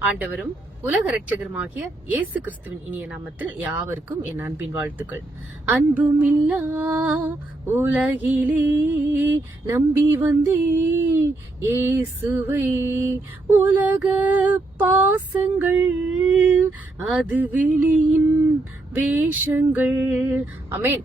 ஆண்டவரும் உலக ரட்சகருமாகிய இயேசு கிறிஸ்துவின் இனிய நாமத்தில் யாவருக்கும் என் அன்பின் வாழ்த்துக்கள். அன்புமில்லா உலகிலே நம்பி வந்தே இயேசுவை உலக பாசங்கள் அது வெளியின் வேஷங்கள். அமேன்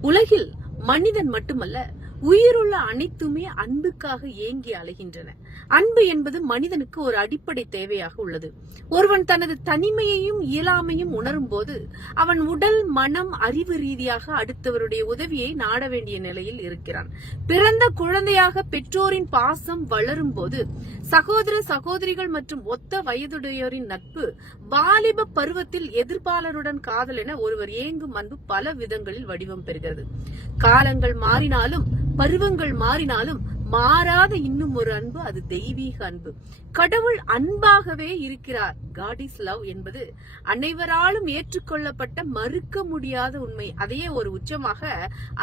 உலகில் மனிதன் மட்டுமல்ல உயிருள்ள அனைத்துமே அன்புக்காக ஏங்கி அலைகின்றன. அன்பு என்பது மனிதனுக்கு ஒரு அடிப்படை தேவையாக உள்ளது. ஒருவன் தனது தனிமையையும் இயலாமையும் உணரும் போது அவன் உடல் மனம் அறிவு ரீதியாக அடுத்தவருடைய உதவியை நாட வேண்டிய நிலையில் இருக்கிறான். பிறந்த குழந்தையாக பெற்றோரின் பாசம் வளரும் போது சகோதர சகோதரிகள் மற்றும் ஒத்த வயதுடையோரின் நட்பு வாலிப பருவத்தில் எதிர்ப்பாளருடன் காதல் என ஒருவர் ஏங்கும் அன்பு பல விதங்களில் வடிவம் பெறுகிறது. காலங்கள் மாறினாலும் பருவங்கள் மாறினாலும் மாறாத இன்னும் ஒரு அன்பு அது தெய்வீக அன்பு. கடவுள் அன்பாகவே இருக்கிறார். காட் இஸ் லவ் என்பது அனைவராலும் ஏற்றுக்கொள்ளப்பட்ட மறுக்க முடியாத உண்மை. அதையே ஒரு உச்சமாக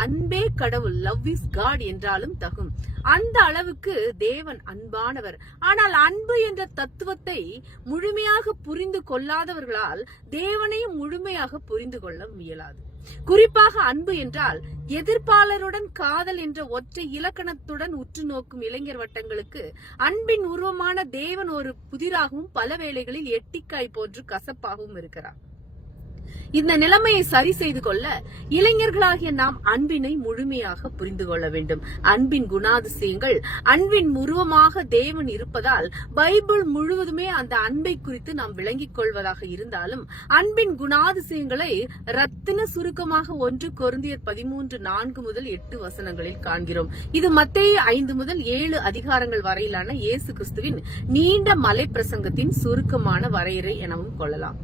அன்பே கடவுள் லவ் இஸ் காட் என்றாலும் தகும். அந்த அளவுக்கு தேவன் அன்பானவர். ஆனால் அன்பு என்ற தத்துவத்தை முழுமையாக புரிந்து கொள்ளாதவர்களால் தேவனையும் முழுமையாக புரிந்து கொள்ள முயலாது குறிப்பாக அன்பு என்றால் எதிர்ப்பாளருடன் காதல் என்ற ஒற்றை இலக்கணத்துடன் உற்று நோக்கும் இளைஞர் வட்டங்களுக்கு அன்பின் உருவமான தேவன் ஒரு புதிராகவும் பல வேளைகளில் எட்டிக்காய் போன்று கசப்பாகவும் இருக்கிறார். இந்த நிலைமையை சரி செய்து கொள்ள இளைஞர்களாகிய நாம் அன்பினை முழுமையாக புரிந்து கொள்ள வேண்டும். அன்பின் குணாதிசயங்கள் அன்பின் உருவமாக தேவன் இருப்பதால் பைபிள் முழுவதுமே அந்த அன்பை குறித்து நாம் விளங்கிக் கொள்வதாக இருந்தாலும் அன்பின் குணாதிசயங்களை ரத்தின சுருக்கமாக ஒன்று கொருந்தியர் பதிமூன்று நான்கு முதல் எட்டு வசனங்களில் காண்கிறோம். இது மத்திய ஐந்து முதல் ஏழு அதிகாரங்கள் வரையிலான இயேசு கிறிஸ்துவின் நீண்ட மலை பிரசங்கத்தின் சுருக்கமான வரையறை எனவும் கொள்ளலாம்.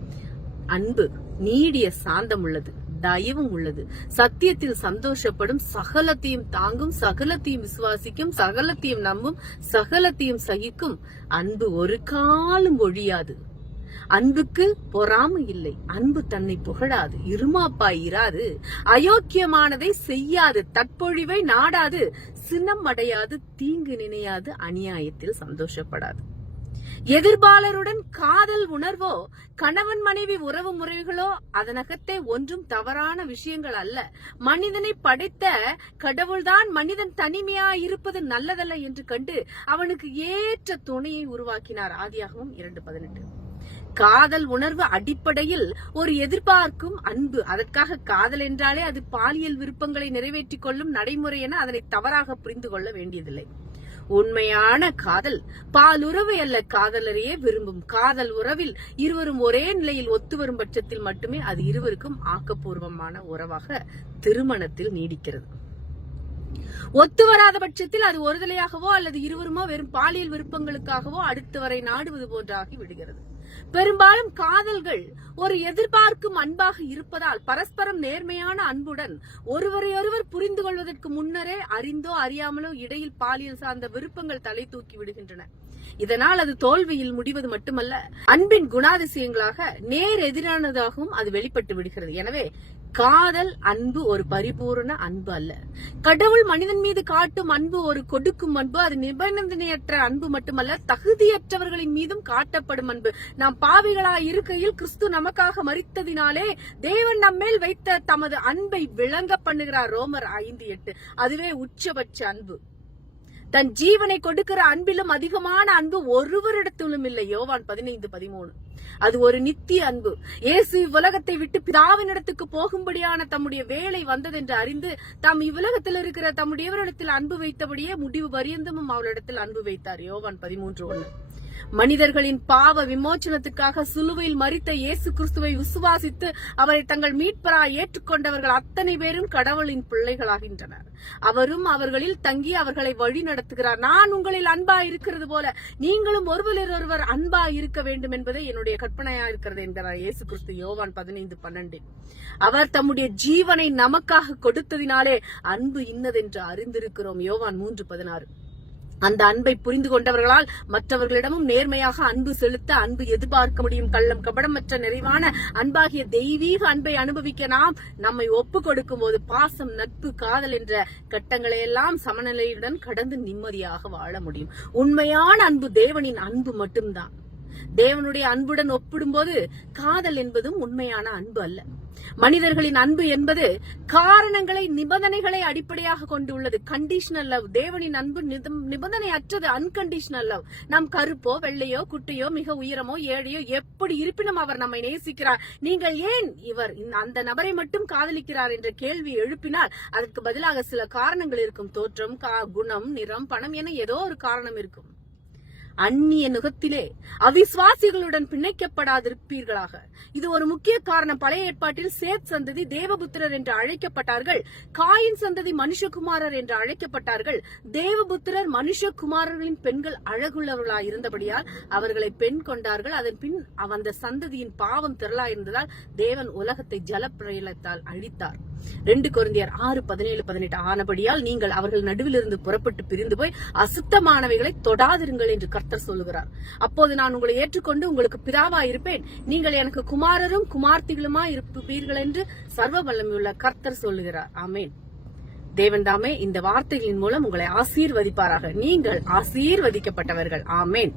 அன்பு. நீடிய சாந்தம் உள்ளது தயவும் உள்ளது. சத்தியத்தில் சந்தோஷப்படும் சகலத்தையும் தாங்கும் சகலத்தையும் விசுவாசிக்கும் சகலத்தையும் நம்பும் சகலத்தையும் சகிக்கும் அன்பு ஒரு காலம் ஒழியாது. அன்புக்கு பொறாமை இல்லை அன்பு தன்னை புகழாது இருமாப்பாய் இராது. அயோக்கியமானதை செய்யாது தற்பொழிவை நாடாது சினம் அடையாது தீங்கு நினையாது அநியாயத்தில் சந்தோஷப்படாது. எதிர்பாளருடன் காதல் உணர்வோ கணவன் மனைவி உறவு முறைகளோ அதனகத்தே ஒன்றும் தவறான விஷயங்கள் அல்ல. மனிதனை படைத்த கடவுள்தான் மனிதன் தனிமையா இருப்பது நல்லதல்ல என்று கண்டு அவனுக்கு ஏற்ற துணையை உருவாக்கினார் ஆதியாகவும் இரண்டு பதினெட்டு. காதல் உணர்வு அடிப்படையில் ஒரு எதிர்பார்க்கும் அன்பு. அதற்காக காதல் என்றாலே அது பாலியல் விருப்பங்களை நிறைவேற்றிக் கொள்ளும் நடைமுறை என அதனை தவறாக புரிந்து கொள்ள வேண்டியதில்லை. உண்மையான காதல். பாலுறவு அல்ல காதலரையே விரும்பும். காதல் உறவில் இருவரும் ஒரே நிலையில் ஒத்து வரும் பட்சத்தில் மட்டுமே அது இருவருக்கும் ஆக்கப்பூர்வமான உறவாக திருமணத்தில் நீடிக்கிறது. ஒத்து வராத பட்சத்தில் அது ஒருதலையாகவோ அல்லது இருவருமோ வெறும் பாலியல் விருப்பங்களுக்காகவோ அடுத்தவரை நாடுவது போன்றாகி விடுகிறது. பெரும்பாலும் காதல்கள் ஒரு எதிர்பார்க்கும் அன்பாக இருப்பதால் பரஸ்பரம் நேர்மையான அன்புடன் ஒருவரையொருவர் புரிந்து கொள்வதற்கு முன்னரே அறிந்தோ அறியாமலோ இடையில் பாலியல் சார்ந்த விருப்பங்கள் தலை தூக்கி விடுகின்றன. இதனால் அது தோல்வியில் முடிவது மட்டுமல்ல அன்பின் குணாதிசயங்களாக நேர் எதிரானதாகவும் அது வெளிப்பட்டு விடுகிறது. எனவே காதல் அன்பு ஒரு பரிபூரண அன்பு அல்ல. கடவுள் மனிதன் மீது காட்டும் அன்பு ஒரு கொடுக்கும் அன்பு. அது நிபந்தனையற்ற அன்பு மட்டுமல்ல தகுதியற்றவர்களின் மீதும் காட்டப்படும் அன்பு. நாம் பாவிகளாய் இருக்கையில் கிறிஸ்து நமக்காக மறித்ததினாலே தேவன் நம்மேல் வைத்த தமது அன்பை விளங்க பண்ணுகிறார் ரோமர் ஐந்து எட்டு. அதுவே உச்சபட்ச அன்பு. தன் ஜீவனை கொடுக்கிற அன்பிலும் அதிகமான அன்பு ஒருவரிடத்திலும் இல்லை. யோவான் பதினைந்து பதிமூணு. அது ஒரு நித்திய அன்பு. இயேசு இவ்வுலகத்தை விட்டு பிதாவினிடத்துக்கு போகும்படியான தம்முடைய வேலை வந்ததென்று அறிந்து தாம் இவ்வுலகத்தில் இருக்கிற தம்முடையவரிடத்தில் அன்பு வைத்தபடியே முடிவு பரியந்தமும் அவரிடத்தில் அன்பு வைத்தார். யோவான் பதிமூன்று ஒன்று. மனிதர்களின் பாவ விமோச்சனத்துக்காக சிலுவையில் மறித்த இயேசு கிறிஸ்துவை விசுவாசித்து அவரை தங்கள் மீட்பரா ஏற்றுக்கொண்டவர்கள் அத்தனை பேரும் கடவுளின் பிள்ளைகளாகின்றனர். அவரும் அவர்களில் தங்கி அவர்களை வழி நடத்துகிறார். நான் உங்களில் அன்பா இருக்கிறது போல நீங்களும் ஒருவரில் ஒருவர் அன்பா இருக்க வேண்டும் என்பதே என்னுடைய கற்பனையா இருக்கிறது என்கிறார் இயேசு கிறிஸ்து யோவான் பதினைந்து பன்னெண்டு. அவர் தம்முடைய ஜீவனை நமக்காக கொடுத்ததினாலே அன்பு இன்னதென்று அறிந்திருக்கிறோம். யோவான் மூன்று பதினாறு. அந்த அன்பை புரிந்து கொண்டவர்களால் மற்றவர்களிடமும் நேர்மையாக அன்பு செலுத்த அன்பு எதிர்பார்க்க முடியும். கள்ளம் கபடமற்ற நிறைவான அன்பாகிய தெய்வீக அன்பை அனுபவிக்க நாம் நம்மை ஒப்பு கொடுக்கும் போது பாசம் நட்பு காதல் என்ற கட்டங்களை எல்லாம் சமநிலையுடன் கடந்து நிம்மதியாக வாழ முடியும். உண்மையான அன்பு தேவனின் அன்பு மட்டும்தான். தேவனுடைய அன்புடன் ஒப்பிடும்போது காதல் என்பதும் உண்மையான அன்பு அல்ல. மனிதர்களின் அன்பு என்பது காரணங்களை நிபந்தனைகளை அடிப்படையாக கொண்டுள்ளது கண்டிஷனல் லவ் தேவனின் அன்பு நிபந்தனை அற்றது அன்கண்டிஷனல் லவ் நம் கருப்போ வெள்ளையோ குட்டையோ மிக உயரமோ ஏழையோ எப்படி இருப்பினும் அவர் நம்மை நேசிக்கிறார்? நீங்கள் ஏன் இவர் இந்த- அந்த நபரை மட்டும் காதலிக்கிறார் என்ற கேள்வி எழுப்பினால் அதற்கு பதிலாக சில காரணங்கள் இருக்கும். தோற்றம் கா- குணம் நிறம் பணம் என ஏதோ ஒரு காரணம் இருக்கும். அந்நிய நுகத்திலே அவிசுவாசிகளுடன் பிணைக்கப்படாதிருப்பீர்களாக. இது ஒரு முக்கிய காரணம். பழைய ஏற்பாட்டில் சேத் சந்ததி தேவபுத்திரர் என்று அழைக்கப்பட்டார்கள். காயின் சந்ததி மனுஷகுமாரர் என்று அழைக்கப்பட்டார்கள். தேவபுத்திரர் மனுஷகுமாரர்களின் பெண்கள் அழகுள்ளவர்களாய் இருந்தபடியால் அவர்களை பெண் கொண்டார்கள். அதன் பின் அந்த சந்ததியின் பாவம் திரளாயிருந்ததால் தேவன் உலகத்தை ஜலப்பிரயலத்தால் அழித்தார். ரெண்டு குழந்தையர் ஆறு பதினேழு பதினெட்டு ஆனபடியால் நீங்கள் அவர்கள் நடுவிலிருந்து புறப்பட்டு பிரிந்து போய் அசுத்தமானவைகளை தொடாதிருங்கள் என்று கர்த்தர் சொல்லுகிறார். அப்போது நான் உங்களை ஏற்றுக்கொண்டு உங்களுக்கு பிதாவா இருப்பேன் நீங்கள் எனக்கு குமாரரும் குமார்த்திகளுமா இருப்பீர்கள் என்று சர்வ வல்லமையுள்ள கர்த்தர் சொல்லுகிறார். ஆமேன். தேவன் தாமே இந்த வார்த்தைகளின் மூலம் உங்களை ஆசீர்வதிப்பாராக. நீங்கள் ஆசீர்வதிக்கப்பட்டவர்கள். ஆமேன்.